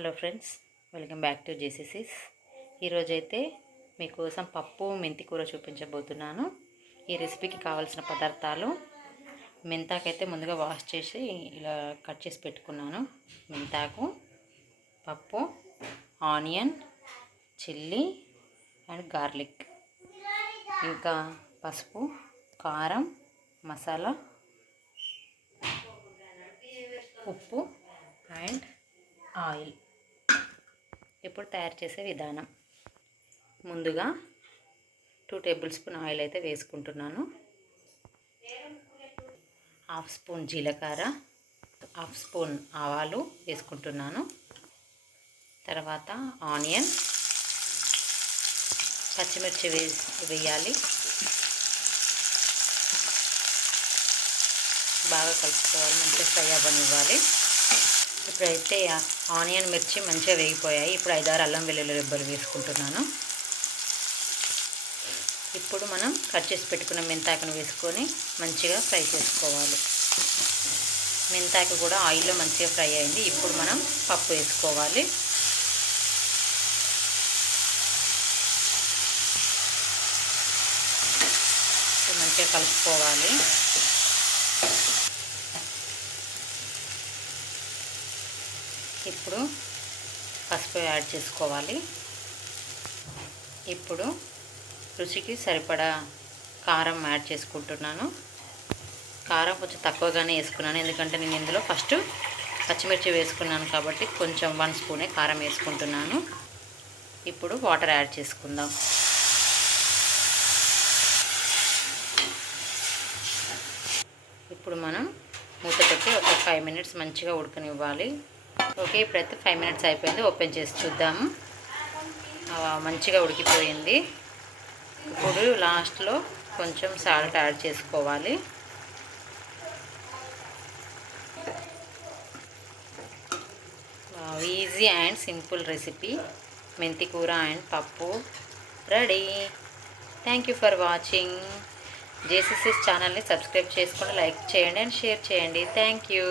Hello friends, welcome back to జేసీసీస్. ఈరోజైతే మీకోసం పప్పు మెంతి కూర చూపించబోతున్నాను. ఈ రెసిపీకి కావాల్సిన పదార్థాలు: మెంతాకైతే ముందుగా వాష్ చేసి ఇలా కట్ చేసి పెట్టుకున్నాను. మెంతాకు, పప్పు, ఆనియన్, చిల్లీ అండ్ గార్లిక్, ఇంకా పసుపు, కారం, మసాలా, ఉప్పు అండ్ ఆయిల్. ఇప్పుడు తయారు చేసే విధానం: ముందుగా 2 టేబుల్ స్పూన్ ఆయిల్ అయితే వేసుకుంటున్నాను. 1/2 స్పూన్ జీలకర్ర, 1/2 స్పూన్ ఆవాలు వేసుకుంటున్నాను. తర్వాత ఆనియన్, పచ్చిమిర్చి వేయాలి. బాగా కలుపుకోవాలి, మంచిగా ఫ్రై అవ్వనివ్వాలి. ఇప్పుడైతే ఆనియన్, మిర్చి మంచిగా వేగిపోయాయి. ఇప్పుడు 5-6 అల్లం వెల్లుల్లి రెబ్బలు వేసుకుంటున్నాను. ఇప్పుడు మనం కట్ చేసి పెట్టుకున్న మెంతాకును వేసుకొని మంచిగా ఫ్రై చేసుకోవాలి. మెంతాకు కూడా ఆయిల్లో మంచిగా ఫ్రై అయింది. ఇప్పుడు మనం పప్పు వేసుకోవాలి. మంచిగా కలుపుకోవాలి. ఇప్పుడు పసుపు యాడ్ చేసుకోవాలి. ఇప్పుడు రుచికి సరిపడా కారం యాడ్ చేసుకుంటున్నాను. కారం కొంచెం తక్కువగానే వేసుకున్నాను, ఎందుకంటే నేను ఇందులో ఫస్ట్ పచ్చిమిర్చి వేసుకున్నాను కాబట్టి కొంచెం 1 స్పూనే కారం వేసుకుంటున్నాను. ఇప్పుడు వాటర్ యాడ్ చేసుకుందాం. ఇప్పుడు మనం మూత పెట్టి ఒక 5 మినిట్స్ మంచిగా ఉడకనివ్వాలి. ఓకే, ఇప్పుడైతే 5 మినిట్స్ అయిపోయింది. ఓపెన్ చేసి చూద్దాము. మంచిగా ఉడికిపోయింది. ఇప్పుడు లాస్ట్లో కొంచెం సాల్ట్ యాడ్ చేసుకోవాలి. ఈజీ అండ్ సింపుల్ రెసిపీ మెంతి కూర అండ్ పప్పు ready. Thank you for watching. జేసీసీస్ ఛానల్ని సబ్స్క్రైబ్ చేసుకొని లైక్ చేయండి అండ్ షేర్ చేయండి. Thank you.